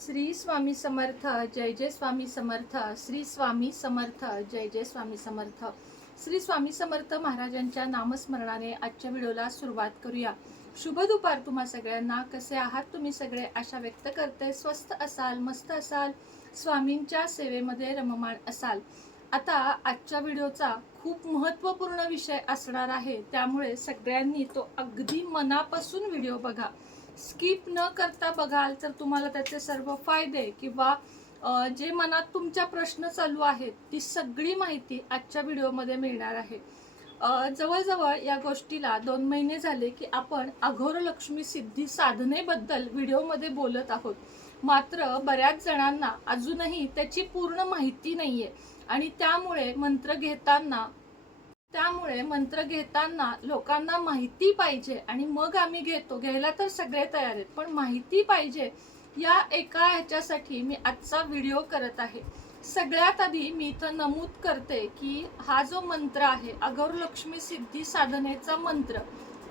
श्री स्वामी समर्थ, जय जय स्वामी समर्थ. श्री स्वामी समर्थ, जय जय स्वामी समर्थ. श्री स्वामी समर्थ महाराजांच्या नामस्मरणाने आजच्या व्हिडिओला सुरुवात करूया. शुभ दुपार तुम्हा सगळ्यांना. कसे आहात तुम्ही सगळे? आशा व्यक्त करते स्वस्थ असाल, मस्त असाल, स्वामींच्या सेवेमध्ये रममाण असाल. आता आजच्या व्हिडिओचा खूप महत्त्वपूर्ण विषय असणार आहे, त्यामुळे सगळ्यांनी तो अगदी मनापासून व्हिडिओ बघा. स्किप न करता बघाल तर तुम्हाला त्याचे सर्व फायदे किंवा जे मनात तुमच्या प्रश्न चालू आहेत ती सगळी माहिती आजच्या व्हिडिओमध्ये मिळणार आहे. जवळजवळ या गोष्टीला 2 महिने झाले की आपण अघोर लक्ष्मी सिद्धी साधनेबद्दल व्हिडिओमध्ये बोलत आहोत. मात्र बऱ्याच जणांना अजूनही त्याची पूर्ण माहिती नाहीये आणि त्यामुळे मंत्र घेताना लोकांना माहिती पाहिजे आणि मग आम्ही घ्यायला तर सगळे तयार आहेत, पण माहिती पाहिजे या एका ह्याच्यासाठी मी आजचा व्हिडिओ करत आहे. सगळ्यात आधी मी इथं नमूद करते की हा जो मंत्र आहे अघोर लक्ष्मी सिद्धी साधनेचा मंत्र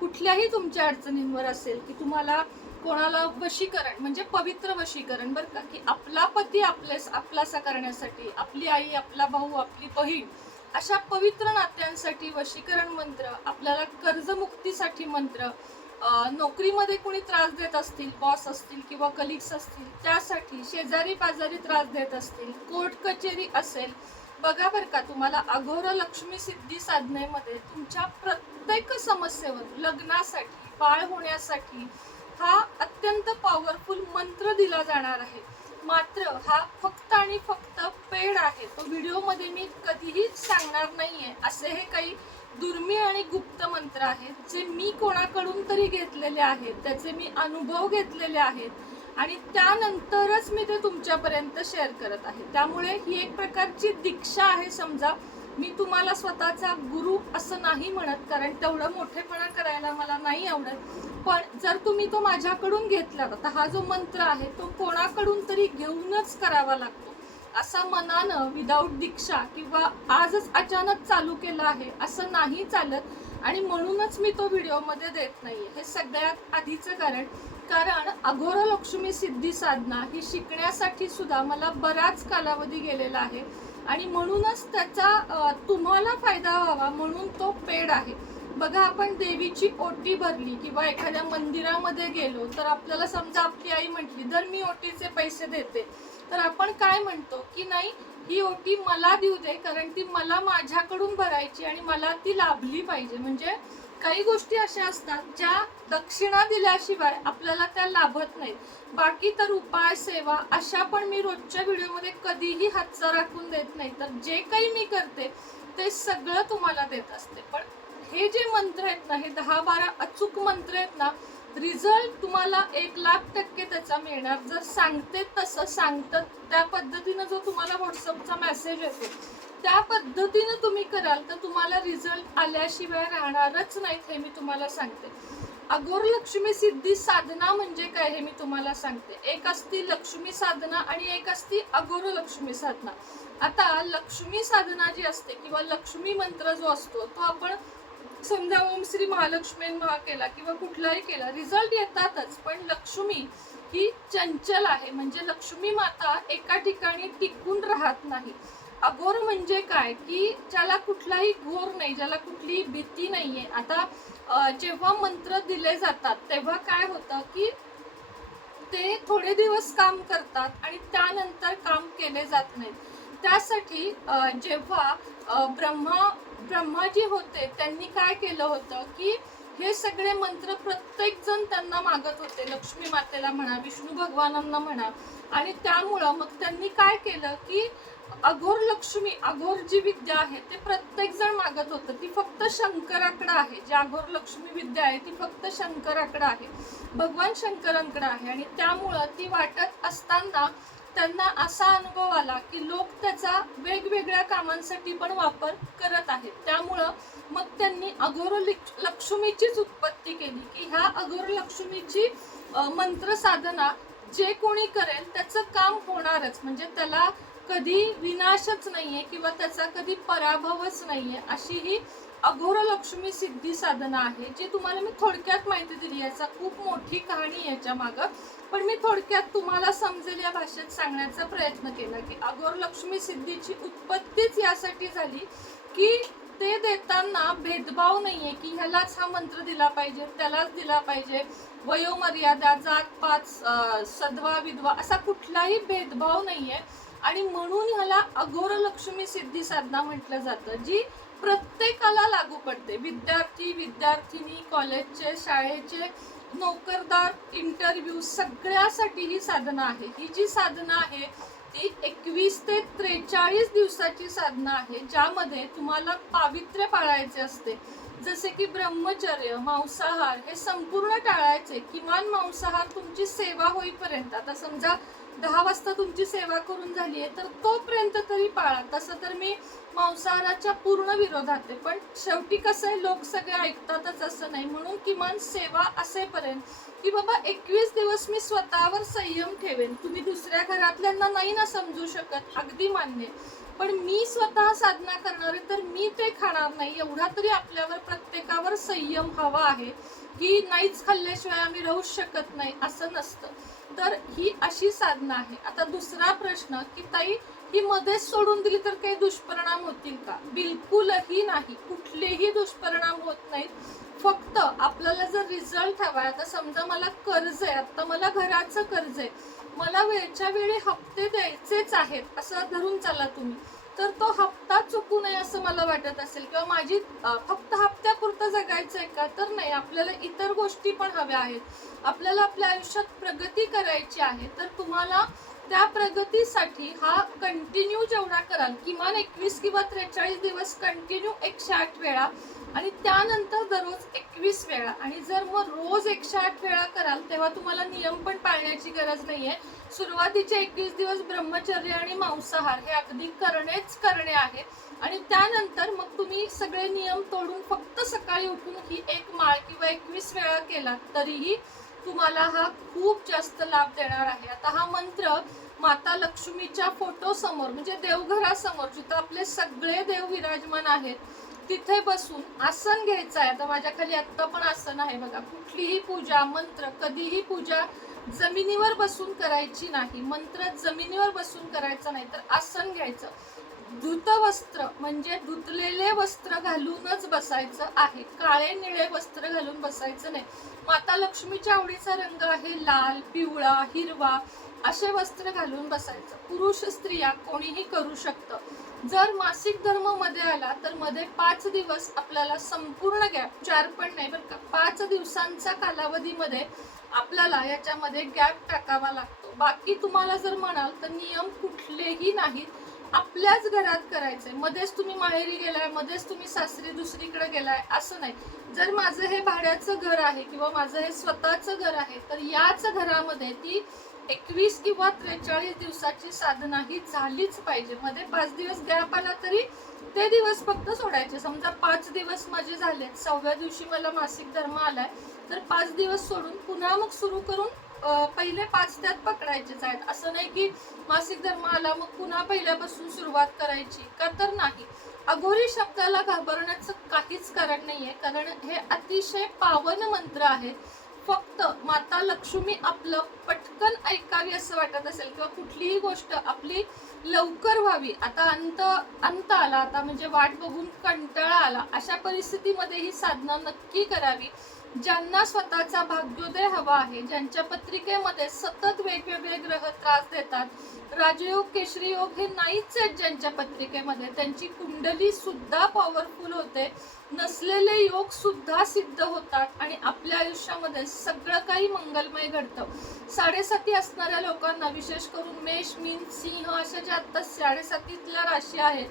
कुठल्याही तुमच्या अडचणींवर असेल की तुम्हाला कोणाला वशीकरण म्हणजे पवित्र वशीकरण बरं का, की आपला पती आपलासा करण्यासाठी, आपली आई, आपला भाऊ, आपली बहीण अशा पवित्र नात्यांसाठी वशीकरण मंत्र, आपल्याला कर्जमुक्तीसाठी मंत्र, नोकरीमध्ये कोणी त्रास देत असतील, बॉस असतील किंवा कलिग्स असतील त्यासाठी, शेजारी पाजारी त्रास देत असतील, कोर्ट कचेरी असेल, बघा बरं का, तुम्हाला अघोर लक्ष्मी सिद्धी साधनेमध्ये तुमच्या प्रत्येक समस्येवर, लग्नासाठी, बाळ होण्यासाठी हा अत्यंत पॉवरफुल मंत्र दिला जाणार आहे. मात्र हा फक्त आणि फक्त पेड आहे. तो व्हिडिओमध्ये मी कधीही सांगणार नाहीये. असे हे काही दुर्मिळ आणि गुप्त मंत्र आहेत जे मी कोणाकडून तरी घेतलेले आहेत, त्याचे मी अनुभव घेतलेले आहेत आणि त्यानंतरच मी ते तुमच्यापर्यंत शेअर करत आहे. त्यामुळे ही एक प्रकारची दीक्षा आहे समजा. मी तुम्हाला स्वतःचा गुरु असं नाही म्हणत, कारण तेवढं मोठेपणा करायला मला नाही आवडत. पण जर तुम्ही तो माझ्याकडून घेतला तर हा जो मंत्र आहे तो कोणाकडून तरी घेऊनच करावा लागतो. असा मनानं विदाऊट दीक्षा किंवा आजच अचानक चालू केलं आहे असं नाही चालत आणि म्हणूनच मी तो व्हिडिओमध्ये देत नाहीये. हे सगळ्यात आधीचं कारण अघोर लक्ष्मी सिद्धी साधना ही शिकण्यासाठी सुद्धा मला बराच कालावधी गेलेला आहे आणि म्हणूनच त्याचा तुम्हाला फायदा व्हावा म्हणून तो पेड आहे. बघा, आपण देवीची ओटी भरली किंवा एखाद्या मंदिरामध्ये गेलो तर आपल्याला समजा आपली आई म्हटली तर मी ओटीचे पैसे देते, तर आपण काय म्हणतो की नाही, ही ओटी मला देऊ दे, कारण ती मला माझ्याकडून भरायची आणि मला ती लाभली पाहिजे. म्हणजे काही गोष्टी अशा असतात ज्या दक्षिणा दिल्याशिवाय आपल्याला त्या लाभत नाहीत. बाकी तर उपाय सेवा अशा पण मी रोजच्या व्हिडिओमध्ये कधीही हातचा राखून देत नाही. तर जे काही मी करते ते सगळं तुम्हाला देत असते. पण हे जे मंत्र आहेत ना, हे 10-12 अचूक मंत्र आहेत ना, रिझल्ट तुम्हाला 1,00,000% त्याचा मिळणार. जर सांगते तसं सांगतात त्या पद्धतीनं जो तुम्हाला व्हॉट्सअपचा मेसेज येतो त्या पद्धतीनं तुम्ही कराल तर तुम्हाला रिझल्ट आल्याशिवाय राहणारच नाहीत, हे मी तुम्हाला सांगते. अघोर लक्ष्मी सिद्धी साधना म्हणजे काय हे मी तुम्हाला सांगते. एक असती लक्ष्मी साधना आणि एक असती अघोर लक्ष्मी साधना. आता लक्ष्मी साधना जी असते किंवा लक्ष्मी मंत्र जो असतो तो आपण समजा ओम श्री महालक्ष्मी महा केला किंवा कुठलाही केला, रिझल्ट येतातच. पण लक्ष्मी ही चंचल आहे, म्हणजे लक्ष्मी माता एका ठिकाणी टिकून राहत नाही. अघोर म्हणजे काय की ज्याला कुठलाही घोर नाही, ज्याला कुठलीही भीती नाहीये. आता जेव्हा मंत्र दिले जातात तेव्हा काय होतं की ते थोडे दिवस काम करतात आणि त्यानंतर काम केले जात नाहीत. त्यासाठी जेव्हा ब्रह्माजी होते त्यांनी काय केलं होतं की हे सगळे मंत्र प्रत्येक जण त्यांना मागत होते, लक्ष्मी मातेला म्हणा, विष्णू भगवानांना म्हणा, आणि त्यामुळं मग त्यांनी काय केलं की अघोर लक्ष्मी, अघोर जी विद्या आहे ते प्रत्येक जण मागत होतं. ती फक्त शंकराकडे आहे. जी अघोर लक्ष्मी विद्या आहे ती फक्त शंकराकडे आहे, भगवान शंकरांकडे आहे. आणि त्यामुळं ती वाटत असताना त्यांना असा अनुभव आला की लोक त्याचा वेगवेगळ्या कामांसाठी पण वापर करत आहेत. त्यामुळं मग त्यांनी अघोर लक्ष्मीचीच उत्पत्ती केली की ह्या अघोर लक्ष्मीची मंत्र साधना जे कोणी करेल त्याचं काम होणारच, म्हणजे त्याला कधी विनाशच नाहीये किंवा त्याचा कधी पराभवच नाहीये. अशी ही अघोर लक्ष्मी सिद्धी साधना आहे, जी तुम्हाला मी थोडक्यात माहिती दिली. याचा खूप मोठी कहाणी याच्या मागं, पण मी थोडक्यात तुम्हाला समजेल समजेल या भाषेत सांगण्याचा प्रयत्न केला की अघोर लक्ष्मी सिद्धीची उत्पत्तीच यासाठी झाली की ते देताना भेदभाव नाहीये की ह्यालाच हा मंत्र दिला पाहिजे, त्यालाच दिला पाहिजे, वयोमर्यादा, जात पात, सधवा विधवा असा कुठलाही भेदभाव नाहीये. आणि म्हणून ह्याला अघोर लक्ष्मी सिद्धी साधना म्हटलं जातं, जी प्रत्येकाला लागू पडते. विद्यार्थी, विद्यार्थिनी, कॉलेजचे, शाळेचे, नोकरदार, इंटरव्ह्यू सगळ्यासाठी ही साधना आहे. ही जी साधना आहे ती 21 ते 43 दिवसाची साधना आहे, ज्यामध्ये तुम्हाला पावित्र्य पाळायचे असते. जसे की ब्रह्मचर्य, मांसाहार हे संपूर्ण टाळायचे. किमान मांसाहार तुमची सेवा होईपर्यंत, आता समजा 10 वाजता तुमची सेवा करून झाली आहे तर तोपर्यंत तरी पाळा. तसं तर मी मांसाहाराच्या पूर्ण विरोधात आहे, पण शेवटी कसं आहे, लोक सगळे ऐकतातच असं नाही. म्हणून किमान सेवा असेपर्यंत की बाबा 21 दिवस मी स्वतःवर संयम ठेवेन. तुम्ही दुसऱ्या घरातल्यांना नाही ना समजू शकत, अगदी मान्य, पण मी स्वतः साधना करणार आहे तर मी ते खाणार नाही. एवढा तरी आपल्यावर प्रत्येकावर संयम हवा आहे की नाहीच खाल्ल्याशिवाय आम्ही राहू शकत नाही असं नसतं. तर ही अशी साधना आहे. आता दुसरा प्रश्न की ताई ही मध्येच सोडून दिली तर काही दुष्परिणाम होतील का? बिलकुलही नाही, कुठलेही दुष्परिणाम होत नाहीत. फक्त आपल्याला जर रिझल्ट हवा, आता समजा मला कर्ज आहे, आता मला घराचं कर्ज आहे, मला वेळच्या वेळी हप्ते द्यायचेच आहेत असं धरून चाला तुम्ही, तर तो हप्ता चुकू नये असं मला वाटत असेल, किंवा माझी फक्त हप्त्यापुरतं जगायचं आहे का, तर नाही, आपल्याला इतर गोष्टी पण हव्या आहेत. आपल्याला आपल्या आयुष्यात प्रगती करायची आहे, तर तुम्हाला त्या प्रगतीसाठी हा कंटिन्यू जेवढा कराल, किमान 21 किंवा 43 दिवस कंटिन्यू 108 वेळा, आणि त्यानंतर दररोज 21 वेळा. आणि जर मग रोज 108 वेळा कराल तेव्हा तुम्हाला नियम पण पाळण्याची गरज नाहीये. सुरुवातीचे 21 दिवस ब्रह्मचर्य आणि मांसाहार हे अगदी करणे आहे, आणि त्यानंतर मग तुम्ही सगळे नियम तोडून फक्त सकाळी उठून ही एक माळ किंवा 21 वेळा केला तरीही तुम्हाला हा खूप जास्त लाभ देणार आहे. आता हा मंत्र माता लक्ष्मीच्या फोटो समोर, म्हणजे देवघरासमोर जिथं आपले सगळे देव विराजमान आहेत, तिथे बसून आसन घ्यायचं आहे. आता माझ्या खाली आत्ता पण आसन आहे बघा. कुठलीही पूजा, मंत्र, कधीही पूजा जमिनीवर बसून करायची नाही. मंत्र जमिनीवर बसून करायचं नाही, तर आसन घ्यायचं. धुत वस्त्र म्हणजे धुतलेले वस्त्र घालूनच बसायचं आहे, काळे निळे वस्त्र घालून बसायचं नाही. माता लक्ष्मीच्या आवडीचा रंग आहे लाल, पिवळा, हिरवा असे वस्त्र घालून बसायचं. पुरुष स्त्रिया कोणीही करू शकतं. जर मासिक धर्म मध्ये आला तर मध्ये 5 दिवस आपल्याला संपूर्ण गॅप, 4 पण नाही बरं का, 5 दिवसांचा कालावधीमध्ये आपल्याला याच्यामध्ये गॅप टाकावा लागतो. बाकी तुम्हाला जर म्हणाल तर नियम कुठलेही नाहीत, आपल्याच घरात करायचंय. मध्येच तुम्ही माहेरी गेलाय, मध्येच तुम्ही सासरी दुसरीकडे गेलाय असं नाही. जर माझं हे भाड्याचं घर आहे किंवा माझं हे स्वतःचं घर आहे, तर याच घरामध्ये ती 21 किंवा 43 दिवसाची साधना ही झालीच पाहिजे. मध्ये 5 दिवस गॅप आला तरी ते दिवस फक्त सोडायचे. समजा 5 दिवस माझे झालेत, 6व्या दिवशी मला मासिक धर्म आलाय, तर 5 दिवस सोडून पुन्हा मग सुरू करून पहिले 5 त्यात पकडायचेच आहेत. असं नाही की मासिक धर्म आला मग पुन्हा पहिल्यापासून सुरुवात करायची का, तर नाही. अघोरी शब्दाला घाबरण्याचं काहीच कारण नाहीये, कारण हे अतिशय पावन मंत्र आहे. फक्त माता लक्ष्मी आपलं पटकन ऐकावी असं वाटत असेल, किंवा कुठलीही गोष्ट आपली लवकर व्हावी, आता अंत आला, आता म्हणजे वाट बघून कंटाळा आला, अशा परिस्थितीमध्ये ही साधना नक्की करावी. ज्यांना स्वतःचा भाग्योदय हवा आहे, ज्यांच्या पत्रिकेमध्ये सतत वेगवेगळे ग्रह त्रास देतात, राजयोग, केशरी योग हे नाहीच आहेत ज्यांच्या पत्रिकेमध्ये, त्यांची कुंडली सुद्धा पॉवरफुल होते, नसलेले योग सुद्धा सिद्ध होतात, आणि आपल्या आयुष्यामध्ये सगळं काही मंगलमय घडतं. 7.5 असणाऱ्या लोकांना, विशेष करून मेष, मीन, सिंह अशा ज्या आता 7.5 राशी आहेत,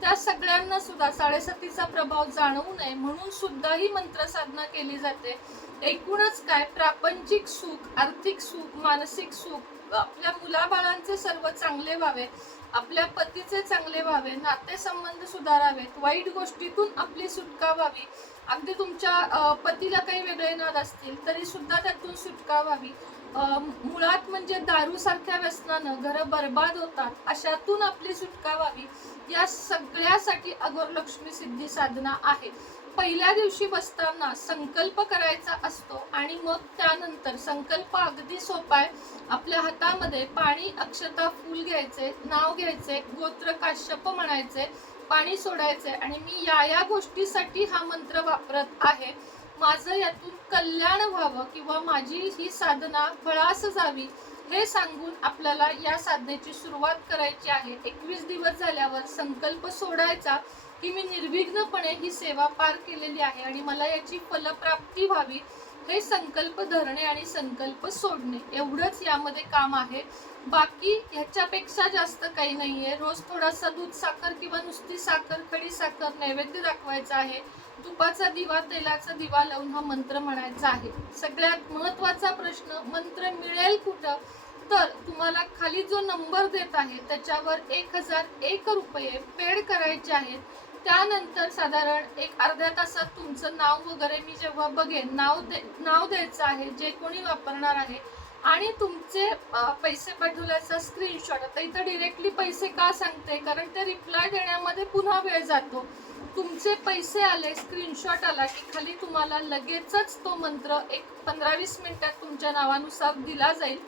त्या सगळ्यांना सुद्धा 7.5चा प्रभाव जाणवू नये म्हणून सुद्धा ही मंत्र साधना केली जाते. एकूणच काय, प्रापंचिक सुख, आर्थिक सुख, मानसिक सुख, आपल्या मुलाबाळांचे सर्व चांगले व्हावे, आपल्या पतीचे चांगले व्हावे, नातेसंबंध सुधारावेत, वाईट गोष्टीतून आपली सुटका व्हावी, अगदी तुमच्या पतीला काही वेगळे नाद असतील तरी सुद्धा त्यातून सुटका व्हावी, मुळात म्हणजे दारू सारख्या व्यसनानं घरं बर्बाद होतात, अशातून आपली सुटका व्हावी, या सगळ्यासाठी अघोर लक्ष्मी सिद्धी साधना आहे. पहिल्या दिवशी बसताना संकल्प करायचा असतो आणि मग त्यानंतर संकल्प अगदी सोपा आहे. आपल्या हातामध्ये पाणी, अक्षता, फूल घ्यायचे, नाव घ्यायचे, गोत्र काश्यप म्हणायचे, पाणी सोडायचे आणि मी या गोष्टीसाठी हा मंत्र वापरत आहे. माझं यातून कल्याण व्हावं किंवा माझी ही साधना फळास जावी हे सांगून आपल्याला या साधनेची सुरुवात करायची आहे. 21 दिवस झाल्यावर संकल्प सोडायचा की मी निर्विघ्नपणे ही सेवा पार केलेली आहे आणि मला याची फलप्राप्ती व्हावी हे संकल्प धरणे आणि संकल्प सोडणे एवढंच यामध्ये काम आहे. बाकी ह्याच्यापेक्षा जास्त काही नाहीये. रोज थोडासा दूध साखर किंवा नुसती साखर, खडी साखर नैवेद्य दाखवायचा आहे. तुपाचा दिवा, तेलाचा दिवा लावून हा मंत्र म्हणायचा आहे. सगळ्यात महत्वाचा प्रश्न, मंत्र मिळेल कुठं? तर तुम्हाला खाली जो नंबर देत आहे त्याच्यावर 1001 रुपये पेड करायचे आहेत. त्यानंतर साधारण एक अर्ध्या तासात तुमचं नाव वगैरे मी जेव्हा बघेन, नाव द्यायचं आहे जे कोणी वापरणार आहे आणि तुमचे पैसे पाठवल्याचा स्क्रीनशॉट. आता इथं डिरेक्टली पैसे का सांगते, कारण ते रिप्लाय देण्यामध्ये पुन्हा वेळ जातो. तुमचे पैसे आले, स्क्रीनशॉट आला की खाली तुम्हाला लगेचच तो मंत्र एक 15-20 मिनिटात तुमच्या नावानुसार दिला जाईल.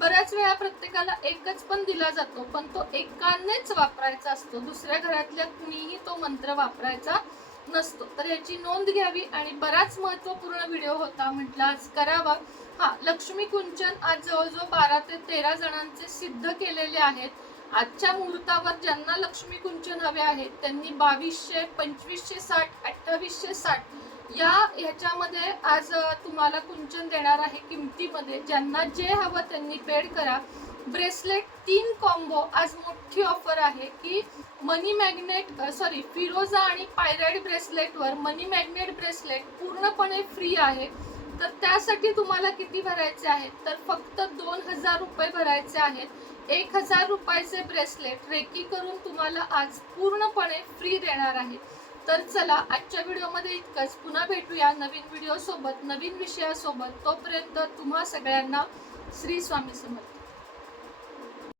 बऱ्याच वेळा प्रत्येकाला एकच पण दिला जातो, पण तो एकानेच वापरायचा असतो. दुसऱ्या घरातल्या कुणीही तो मंत्र वापरायचा नसतो. तर याची नोंद घ्यावी आणि बराच महत्वपूर्ण व्हिडिओ होता, म्हटलं आज करावा. लक्ष्मी कुंचन आज जवळजवळ 12 ते 13 जणांचे सिद्ध केलेले आहेत. आजच्या मुहूर्तावर ज्यांना लक्ष्मी कुंचन हवे आहेत त्यांनी 2200, 2560, 2860 ह्याच्यामध्ये आज तुम्हाला कुंचन देणार आहे किमतीमध्ये. ज्यांना जे हवं त्यांनी पेड करा. ब्रेसलेट 3 कॉम्बो आज मोठी ऑफर आहे की मनी मॅग्नेट फिरोजा आणि पायराइड ब्रेसलेटवर मनी मॅग्नेट ब्रेसलेट पूर्णपणे फ्री आहे. तर त्यासाठी तुम्हाला किती भरायचे आहेत, तर फक्त 2000 रुपये भरायचे आहेत. 1000 रुपयाचे ब्रेसलेट रेकी करून तुम्हाला आज पूर्णपणे फ्री देणार आहे. तर चला आजच्या व्हिडिओमध्ये इतकंच. पुन्हा भेटूया नवीन व्हिडिओ सोबत, नवीन विषयासोबत. तोपर्यंत तुम्हा सगळ्यांना श्री स्वामी समर्थ.